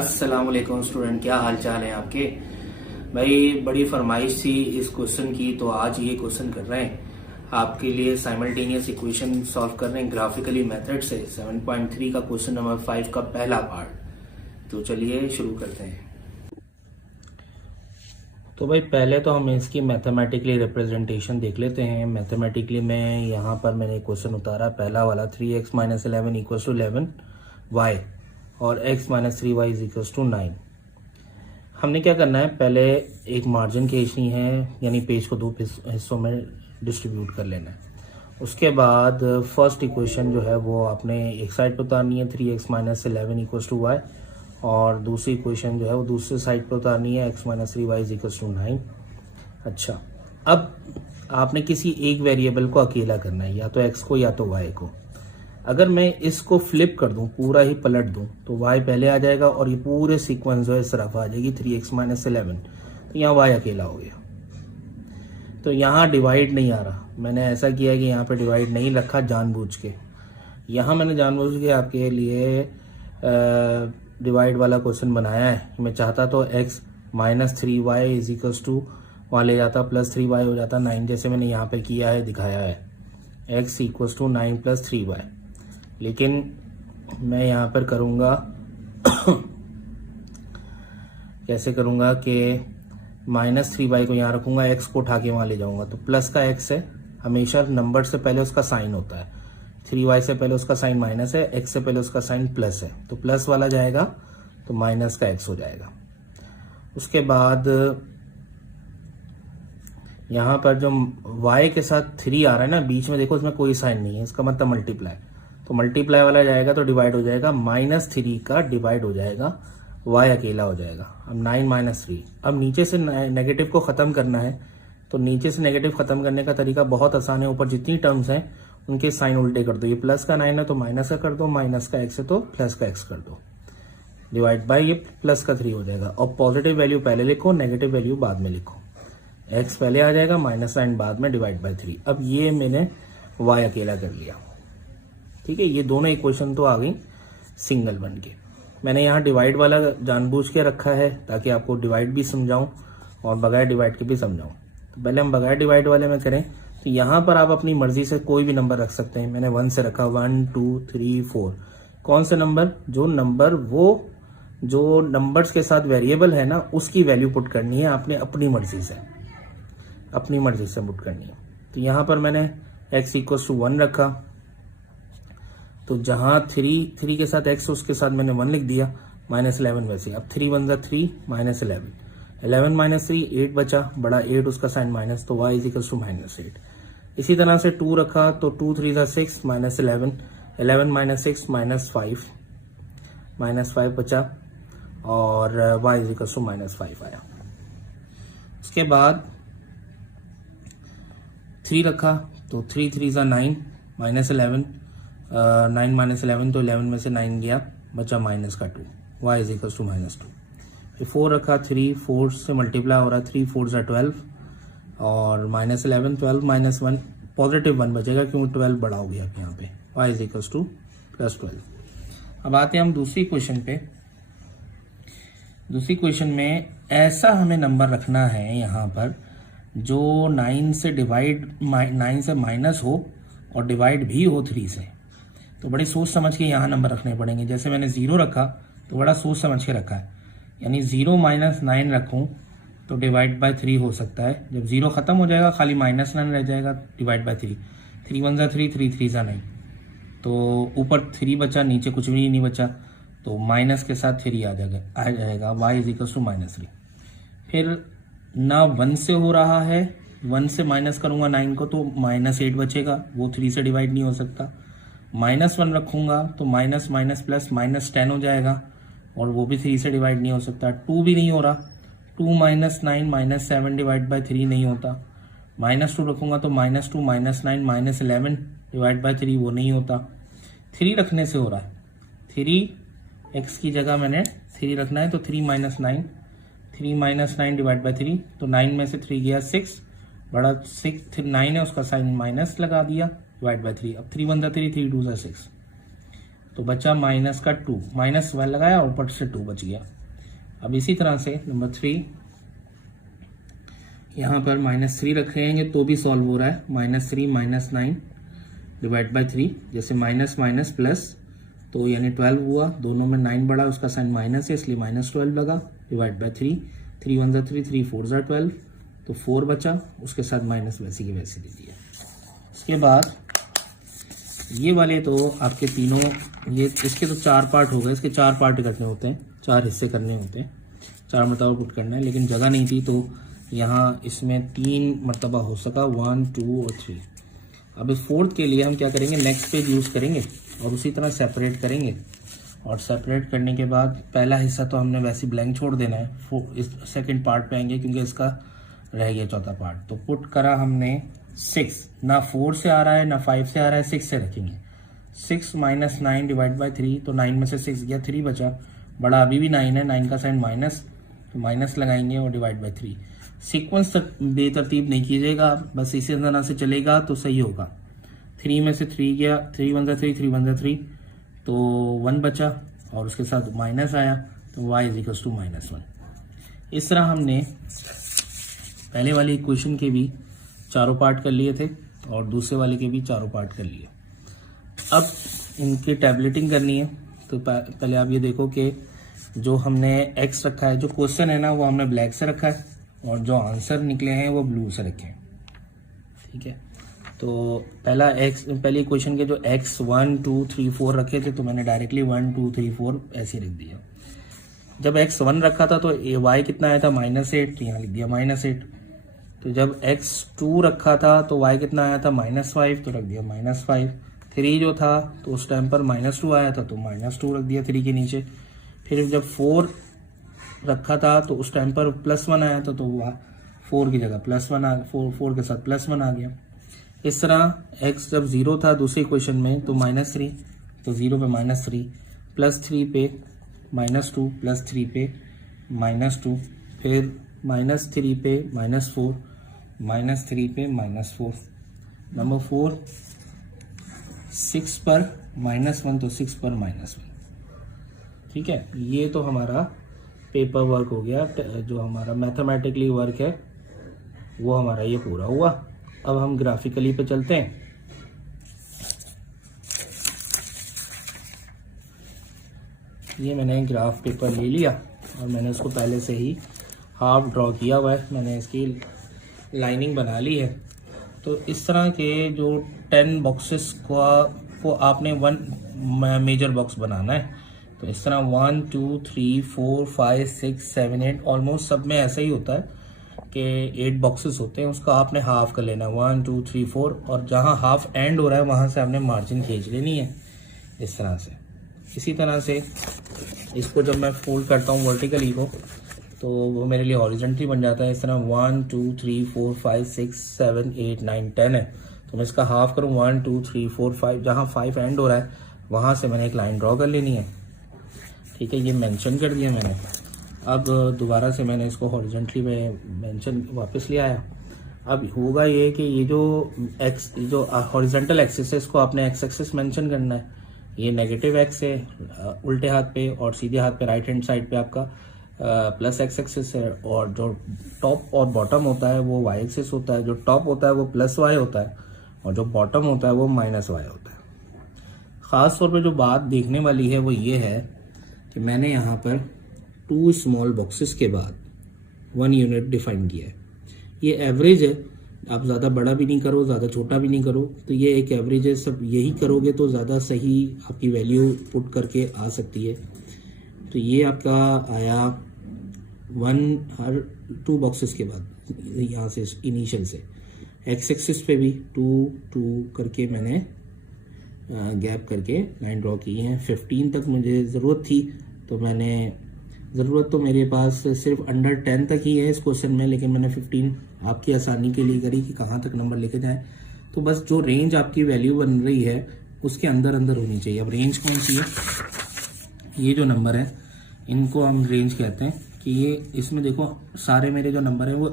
अस्सलाम वालेकुम स्टूडेंट, क्या हाल चाल है आपके। भाई बड़ी फरमाइश थी इस क्वेश्चन की, तो आज ये क्वेश्चन कर रहे हैं आपके लिए। साइमल्टेनियस इक्वेशन सॉल्व कर रहे हैं ग्राफिकली मेथड से। 7.3 का क्वेश्चन नंबर 5 का पहला पार्ट। तो चलिए शुरू करते हैं। तो भाई पहले तो हम इसकी मैथमेटिकली रिप्रेजेंटेशन देख लेते हैं। मैथमेटिकली मैं यहाँ पर मैंने क्वेश्चन उतारा पहला वाला 3x - 11 = 11y और x - 3y = 9। हमने क्या करना है, पहले एक मार्जिन खींचनी है, यानी पेज को दो हिस्सों में डिस्ट्रीब्यूट कर लेना है। उसके बाद फर्स्ट इक्वेशन जो है वो आपने एक साइड पर उतारनी है, 3x - 11 = y, और दूसरी इक्वेशन जो है वो दूसरी साइड पर उतारनी है, x - 3y = 9। अच्छा, अब आपने किसी एक वेरिएबल को अकेला करना है, या तो x को या तो y को। अगर मैं इसको फ्लिप कर दूं, पूरा ही पलट दूं, तो y पहले आ जाएगा और ये पूरे सीक्वेंस जो है इस तरफ आ जाएगी 3x - 11। तो यहाँ y अकेला हो गया। तो यहाँ डिवाइड नहीं आ रहा, मैंने ऐसा किया कि यहाँ पे डिवाइड नहीं रखा जानबूझ के। यहाँ मैंने जानबूझ के आपके लिए डिवाइड वाला क्वेश्चन बनाया है। मैं चाहता तो x - 3y = वहाँ ले जाता, +3y हो जाता 9, जैसे मैंने यहाँ पे किया है, दिखाया है, x = 9 + 3y। लेकिन मैं यहाँ पर करूँगा कैसे करूँगा कि -3y को यहाँ रखूँगा, x को उठा के वहाँ ले जाऊँगा। तो प्लस का x है, हमेशा नंबर से पहले उसका साइन होता है। 3y से पहले उसका साइन माइनस है, x से पहले उसका साइन प्लस है, तो प्लस वाला जाएगा तो माइनस का x हो जाएगा। उसके बाद यहाँ पर जो y के साथ 3 आ रहा है ना बीच में, देखो इसमें कोई साइन नहीं है, इसका मतलब मल्टीप्लाई। तो मल्टीप्लाई वाला जाएगा तो डिवाइड हो जाएगा, -3 का डिवाइड हो जाएगा, y अकेला हो जाएगा। अब 9 - 3, अब नीचे से नेगेटिव को खत्म करना है। तो नीचे से नेगेटिव खत्म करने का तरीका बहुत आसान है, ऊपर जितनी टर्म्स हैं उनके साइन उल्टे कर दो। ये प्लस का 9 है तो माइनस का कर दो, माइनस का x है तो प्लस का x कर दो, डिवाइड बाय ये प्लस का 3 हो जाएगा। और पॉजिटिव वैल्यू पहले लिखो, नेगेटिव वैल्यू बाद में लिखो। x पहले आ जाएगा, माइनस साइन बाद में, डिवाइड बाय 3। अब ये मैंने y अकेला कर लिया, ठीक है। ये दोनों इक्वेशन तो आ गई सिंगल बन के। मैंने यहाँ डिवाइड वाला जानबूझ के रखा है ताकि आपको डिवाइड भी समझाऊं और बगैर डिवाइड के भी समझाऊं। तो पहले हम बगैर डिवाइड वाले में करें, तो यहाँ पर आप अपनी मर्जी से कोई भी नंबर रख सकते हैं। मैंने 1 से रखा, 1 2 3 4। कौन से नंबर? जो नंबर्स के साथ वेरिएबल है ना, उसकी वैल्यू पुट करनी है आपने अपनी मर्जी से पुट करनी है। तो यहाँ पर मैंने x = 1 रखा, तो जहां 3 के साथ x, उसके साथ मैंने 1 लिख दिया, -11 वैसे। अब 3 × 1 = 3, -11, 11 - 3 8 बचा, बड़ा 8, उसका साइन माइनस, तो y = -8। इसी तरह से 2 रखा, तो 2 3 × 6 -11, 11 - 6 -5 बचा, और y = -5 आया। उसके बाद 3 रखा, तो 3 3 × 9 -11, 9 - 11 तो 11 में से 9 गया, बचा माइनस का 2, y = -2। फिर 4 रखा, 3 4 से मल्टीप्लाई हो रहा, 3 4 × 12, और -11 12 - 1 पॉजिटिव 1 बचेगा क्योंकि 12 बड़ा हो गया यहाँ पे, y = +12। अब आते हैं हम दूसरी क्वेश्चन पे। दूसरी क्वेश्चन में ऐसा हमें नंबर रखना है यहाँ पर जो 9 से माइनस हो और डिवाइड भी हो 3 से। तो बड़ी सोच समझ के यहाँ नंबर रखने पड़ेंगे। जैसे मैंने 0 रखा तो बड़ा सोच समझ के रखा है, यानी 0 - 9 रखूँ तो डिवाइड बाय 3 हो सकता है। जब 0 खत्म हो जाएगा खाली -9 रह जाएगा, डिवाइड बाय 3। 3 1 = 3, 3 3 × 9, तो ऊपर 3 बचा, नीचे कुछ भी नहीं बचा, तो माइनस के साथ 3 आ जाएगा, y = -3। फिर ना 1 से हो रहा है, 1 से माइनस करूंगा 9 को तो -8 बचेगा, वो 3 से डिवाइड नहीं हो सकता। -1 रखूंगा तो माइनस प्लस -10 हो जाएगा, और वो भी 3 से डिवाइड नहीं हो सकता। 2 भी नहीं हो रहा, 2 - 9 -7 डिवाइड बाय 3 नहीं होता। -2 रखूंगा तो -2 -9 -11 डिवाइड बाय 3, वो नहीं होता। 3 रखने से हो रहा है, 3 x की जगह मैंने 3 रखना है, तो 3 - 9 डिवाइड बाय 3, तो 9 में से 3 गया 6, बड़ा 6 9 है, उसका साइन माइनस लगा दिया, डिवाइड बाय 3। अब 3 1 × 3, 3 2 × 6, तो बचा माइनस का 2, माइनस 1 लगाया ऊपर से 2 बच गया। अब इसी तरह से नंबर 3 यहाँ पर -3 रखेंगे तो भी सॉल्व हो रहा है। -3 -9 डिवाइड बाई 3, जैसे माइनस माइनस प्लस तो यानी 12 हुआ, दोनों में 9 बढ़ा, उसका साइन माइनस है इसलिए -12 लगा, डिवाइड बाई 3, 3 1 ज़ा 3, 3 4 ज़ा 12, तो 4 बचा, उसके साथ माइनस वैसे की वैसे दे दिया। इसके बाद ये वाले तो आपके तीनों, ये इसके तो 4 पार्ट हो गए, इसके 4 पार्ट करने होते हैं, 4 हिस्से करने होते हैं, 4 मरतबा पुट करना है, लेकिन जगह नहीं थी तो यहाँ इसमें 3 मरतबा हो सका, 1 2 और 3। अब इस 4th के लिए हम क्या करेंगे, नेक्स्ट पेज यूज़ करेंगे और उसी तरह सेपरेट करेंगे। और सेपरेट करने के बाद पहला हिस्सा तो हमने वैसे ब्लैंक छोड़ देना है, इस सेकंड पार्ट पे आएंगे क्योंकि इसका रह गया चौथा पार्ट। तो पुट करा हमने 6, ना 4 से आ रहा है ना 5 से आ रहा है, 6 से रखेंगे। 6 - 9 डिवाइड बाई 3, तो 9 में से 6 गया, 3 बचा, बड़ा अभी भी 9 है, 9 का साइन माइनस, तो माइनस लगाएंगे और डिवाइड बाई 3। सीक्वेंस तक बेतरतीब नहीं कीजिएगा, बस इसी तरह से चलेगा तो सही होगा। 3 में से 3 गया, 3 1 ज़ा 3, 3 1 ज़ा 3, तो 1 बचा और उसके साथ माइनस आया, तो y = -1। इस तरह हमने पहले वाली इक्वेशन के भी चारों पार्ट कर लिए थे और दूसरे वाले के भी चारों पार्ट कर लिए। अब इनकी टैबलेटिंग करनी है, तो पहले आप ये देखो कि जो हमने x रखा है, जो क्वेश्चन है ना वो हमने ब्लैक से रखा है और जो आंसर निकले हैं वो ब्लू से रखे हैं, ठीक है। तो पहली इक्वेशन के जो x 1 2 3 4 रखे थे तो मैंने डायरेक्टली 1 2 3 4 ऐसे रख दिया। जब x 1 रखा था तो y कितना आया था, -8, यहाँ लिख दिया -8। तो जब x 2 रखा था तो y कितना आया था, -5, तो रख दिया -5। 3 जो था तो उस टाइम पर -2 आया था तो -2 रख दिया 3 के नीचे। फिर जब 4 रखा था तो उस टाइम पर +1 आया था तो 4 की जगह +1 आ, 4 के साथ +1 आ गया। इस तरह x जब 0 था दूसरी इक्वेशन में तो -3, तो 0 पे -3, +3 पे -2, +3 पे -2, फिर -3 पे -4, -3 पे -4, नंबर 4 6 पर -1, तो 6 पर -1, ठीक है। ये तो हमारा पेपर वर्क हो गया, जो हमारा मैथमेटिकली वर्क है वो हमारा ये पूरा हुआ। अब हम ग्राफिकली पे चलते हैं। ये मैंने ग्राफ पेपर ले लिया और मैंने उसको पहले से ही हाफ ड्रॉ किया हुआ है, मैंने इसकी लाइनिंग बना ली है। तो इस तरह के जो 10 बॉक्सेस को आपने 1 मेजर बॉक्स बनाना है। तो इस तरह 1 2 3 4 5 6 7 8 ऑलमोस्ट सब में ऐसा ही होता है कि 8 बॉक्सेस होते हैं, उसका आपने हाफ कर लेना, 1 2 3 4, और जहाँ हाफ एंड हो रहा है वहाँ से आपने मार्जिन खींच लेनी है इस तरह से। इसी तरह से इसको जब मैं फोल्ड करता हूँ वर्टिकली को तो वो मेरे लिए हॉरिजॉन्टली बन जाता है। इस तरह 1 2 3 4 5 6 7 8 9 10 है, तो मैं इसका हाफ करूँ 1 2 3 4 5, जहाँ 5 एंड हो रहा है वहाँ से मैंने एक लाइन ड्रॉ कर लेनी है, ठीक है। ये मेंशन कर दिया मैंने। अब दोबारा से मैंने इसको हॉरिजॉन्टली में मेंशन वापस ले आया। अब होगा ये कि ये जो हॉरिजॉन्टल एक्सिस है इसको आपने एक्स एक्सिस मेंशन करना है। ये नेगेटिव एक्स है उल्टे हाथ पे, और सीधे हाथ पे राइट हैंड साइड पे आपका प्लस एक्स एक्सिस है, और जो टॉप और बॉटम होता है वो वाई एक्सिस होता है। जो टॉप होता है वो +y होता है और जो बॉटम होता है वो -y होता है। ख़ास तौर पे जो बात देखने वाली है वो ये है कि मैंने यहाँ पर 2 स्मॉल बॉक्सेस के बाद 1 यूनिट डिफाइन किया है। ये एवरेज है, आप ज़्यादा बड़ा भी नहीं करो ज़्यादा छोटा भी नहीं करो, तो ये एक एवरेज है। सब यही करोगे तो ज़्यादा सही आपकी वैल्यू पुट करके आ सकती है। तो ये आपका आया 2 बॉक्सेस के बाद यहाँ से इनिशियल से एक्स एक्सिस पे भी 2 2 करके मैंने गैप करके लाइन ड्रॉ की है। 15 तक मुझे ज़रूरत थी तो मैंने ज़रूरत तो मेरे पास सिर्फ अंडर 10 तक ही है इस क्वेश्चन में, लेकिन मैंने 15 आपकी आसानी के लिए करी कि कहाँ तक नंबर लेके जाएं। तो बस जो रेंज आपकी वैल्यू बन रही है उसके अंदर अंदर होनी चाहिए। अब रेंज कौन सी है, ये जो नंबर है इनको हम रेंज कहते हैं कि ये इसमें देखो सारे मेरे जो नंबर हैं वो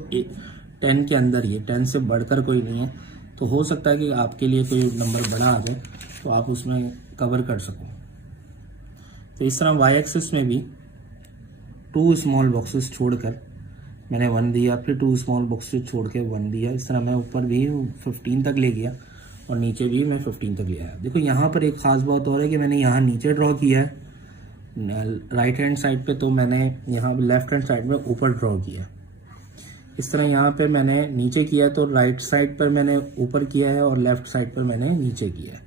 10 के अंदर ही है, 10 से बढ़कर कोई नहीं है। तो हो सकता है कि आपके लिए कोई नंबर बड़ा आ जाए तो आप उसमें कवर कर सको। तो इस तरह वाई एक्सिस में भी 2 स्मॉल बॉक्सेस छोड़कर मैंने 1 दिया, फिर 2 स्मॉल बॉक्सेस छोड़ के 1 दिया। इस तरह मैं ऊपर भी 15 तक ले गया और नीचे भी मैं 15 तक ले आया। देखो यहाँ पर एक ख़ास बात और है कि मैंने यहाँ नीचे ड्रॉ किया है राइट हैंड साइड पे, तो मैंने यहाँ लेफ्ट हैंड साइड में ऊपर ड्रॉ किया। इस तरह यहाँ पे मैंने नीचे किया तो राइट साइड पर मैंने ऊपर किया है और लेफ्ट साइड पर मैंने नीचे किया है।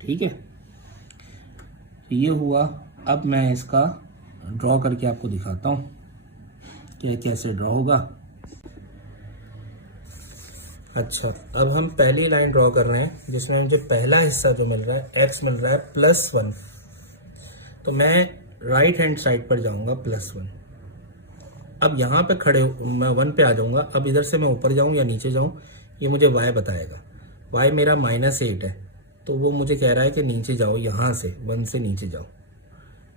ठीक है, ये हुआ। अब मैं इसका ड्रॉ करके आपको दिखाता हूँ कि कैसे ड्रॉ होगा। अच्छा, अब हम पहली लाइन ड्रॉ कर रहे हैं जिसमें मुझे पहला हिस्सा जो मिल रहा है x मिल रहा है +1, तो मैं राइट हैंड साइड पर जाऊंगा +1। अब यहाँ पे खड़े मैं 1 पे आ जाऊंगा। अब इधर से मैं ऊपर जाऊं या नीचे जाऊं ये मुझे y बताएगा। y मेरा -8 है, तो वो मुझे कह रहा है कि नीचे जाओ, यहाँ से 1 से नीचे जाओ।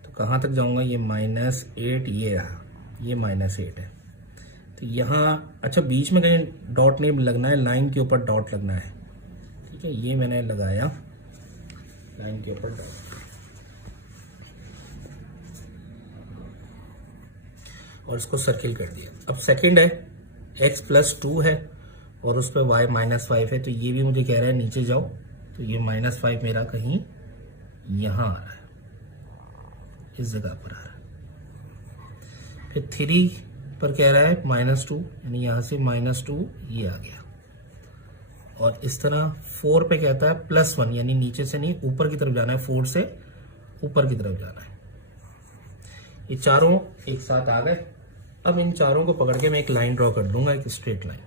तो कहाँ तक जाऊंगा? ये -8, ये रहा, ये -8 है। तो यहाँ अच्छा बीच में कहीं डॉट नहीं लगना है, लाइन के ऊपर डॉट लगना है। ठीक है, ये मैंने लगाया लाइन के ऊपर डॉट, और इसको सर्किल कर दिया। अब सेकंड है x +2 है और उस पर y -5 है, तो ये भी मुझे कह रहा है नीचे जाओ। तो ये -5 मेरा कहीं यहाँ आ रहा है, इस जगह पर आ रहा है। फिर 3 पर कह रहा है -2, यानी यहाँ से -2 ये आ गया। और इस तरह 4 पे कहता है +1, यानी नीचे से नहीं ऊपर की तरफ जाना है, 4 से ऊपर की तरफ जाना है। ये चारों एक साथ आ गए। अब इन चारों को पकड़ के मैं एक लाइन ड्रॉ कर दूंगा, एक स्ट्रेट लाइन।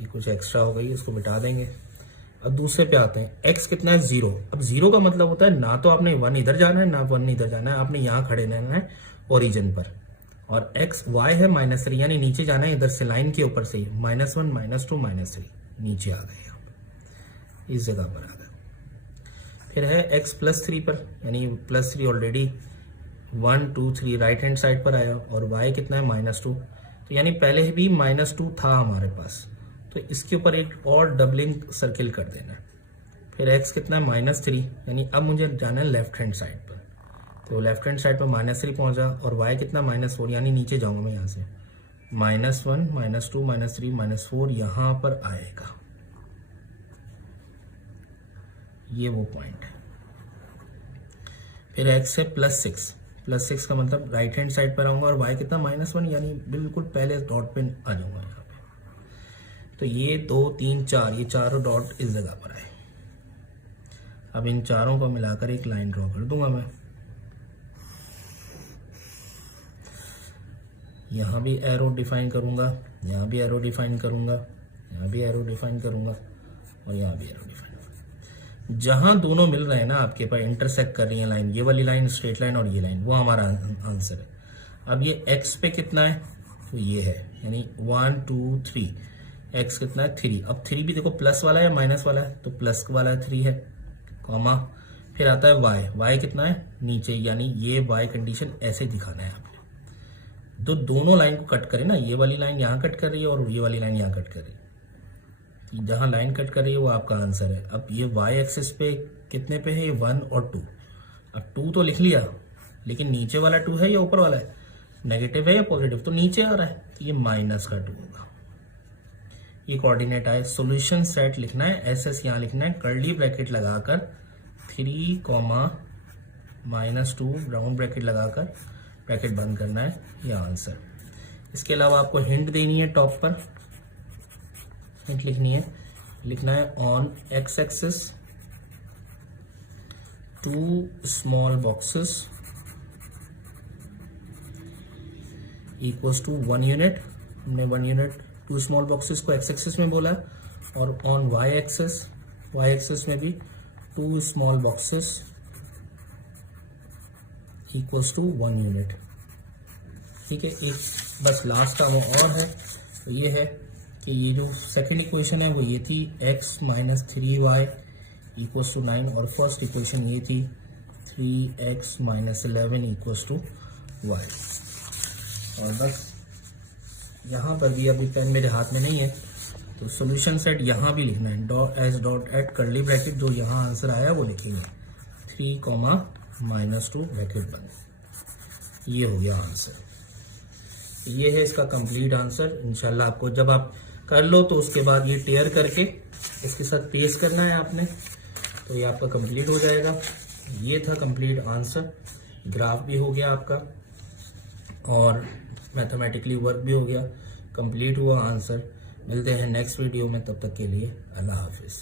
ये कुछ एक्स्ट्रा हो गई, इसको मिटा देंगे। अब दूसरे पे आते हैं। x कितना है? 0। अब 0 का मतलब होता है ना तो आपने 1 इधर जाना है ना 1 इधर जाना है, आपने यहाँ खड़े रहना है ओरिजिन पर। और y है -3, यानी नीचे जाना है इधर से, लाइन के ऊपर से ही। -1 -2 -3 नीचे आ गए, यहाँ पर इस जगह पर आ गए। फिर है x +3 पर, यानी +3 ऑलरेडी 1 2 3 राइट हैंड साइड पर आया। और y कितना है? -2, तो यानी पहले भी -2 था हमारे पास, तो इसके ऊपर एक और डबलिंग सर्किल कर देना है। फिर x कितना है? -3, यानी अब मुझे जाना है लेफ्ट हैंड साइड पर, तो लेफ्ट हैंड साइड पर -3 पहुंचा। और y कितना? -4, यानी नीचे जाऊंगा मैं यहाँ से। -1 -2 -3 -4 यहाँ पर आएगा, ये वो पॉइंट है। फिर x है +6 का मतलब राइट हैंड साइड पर आऊंगा। और y कितना? -1, यानी बिल्कुल पहले डॉट पे आ जाऊंगा यहाँ पे। तो ये 2 3 4 ये चारों डॉट इस जगह पर आए। अब इन चारों को मिलाकर एक लाइन ड्रॉ कर दूंगा मैं। यहाँ भी एरो डिफाइन करूंगा, यहाँ भी एरो डिफाइन करूंगा, यहाँ भी एरो डिफाइन करूंगा और यहाँ भी एरो डिफाइन। जहां दोनों मिल रहे हैं ना आपके पास, इंटरसेक्ट कर रही है लाइन, ये वाली लाइन स्ट्रेट लाइन और ये लाइन, वो हमारा आंसर है। अब ये x पे कितना है? तो ये है, यानी 1 2 3। x कितना है? 3। अब 3 भी देखो प्लस वाला है या माइनस वाला है? तो प्लस वाला 3 है, कॉमा। फिर आता है y कितना है? नीचे, यानी ये y कंडीशन ऐसे दिखाना है आपने। तो दोनों लाइन को कट करें ना, ये वाली लाइन यहाँ कट कर रही है और ये वाली लाइन यहाँ कट कर रही है। जहां लाइन कट कर रही है वो आपका आंसर है। अब ये y एक्सिस पे कितने पे है? 1 और 2। अब 2 तो लिख लिया, लेकिन नीचे वाला 2 है या ऊपर वाला है? नेगेटिव है या पॉजिटिव? तो नीचे आ रहा है, तो ये -2 होगा। ये कोऑर्डिनेट आए। सॉल्यूशन सेट लिखना है, SS यहाँ लिखना है, कर्ली ब्रैकेट लगाकर 3, -2 राउंड ब्रैकेट लगाकर ब्रैकेट बंद करना है, ये आंसर। इसके अलावा आपको हिंट देनी है, टॉप पर हिंट लिखनी है, लिखना है on x axis 2 small boxes equals to 1 unit. हमने 1 यूनिट 2 स्मॉल बॉक्सेस को x एक्सिस में बोला, और ऑन y एक्सिस में भी 2 small boxes equals to 1 unit. ठीक है, एक बस लास्ट का वो और है, तो ये है कि ये जो सेकेंड इक्वेशन है वो ये थी x - 3y इक्वल्स टू 9, और फर्स्ट इक्वेशन ये थी 3x - 11 इक्वल्स टू y। और बस यहाँ पर भी अभी पेन मेरे हाथ में नहीं है, तो सोल्यूशन सेट यहाँ भी लिखना है, dot S dot eight curly bracket, जो यहाँ आंसर आया वो लिखेंगे 3, -2 ब्रैकेट बंद। ये हो गया आंसर। ये है इसका कंप्लीट आंसर। इंशाल्लाह आपको जब आप कर लो तो उसके बाद ये टेयर करके इसके साथ पेस्ट करना है आपने, तो ये आपका कंप्लीट हो जाएगा। ये था कंप्लीट आंसर। ग्राफ भी हो गया आपका और मैथमेटिकली वर्क भी हो गया, कंप्लीट हुआ आंसर। मिलते हैं नेक्स्ट वीडियो में, तब तक के लिए अल्लाह हाफिज़।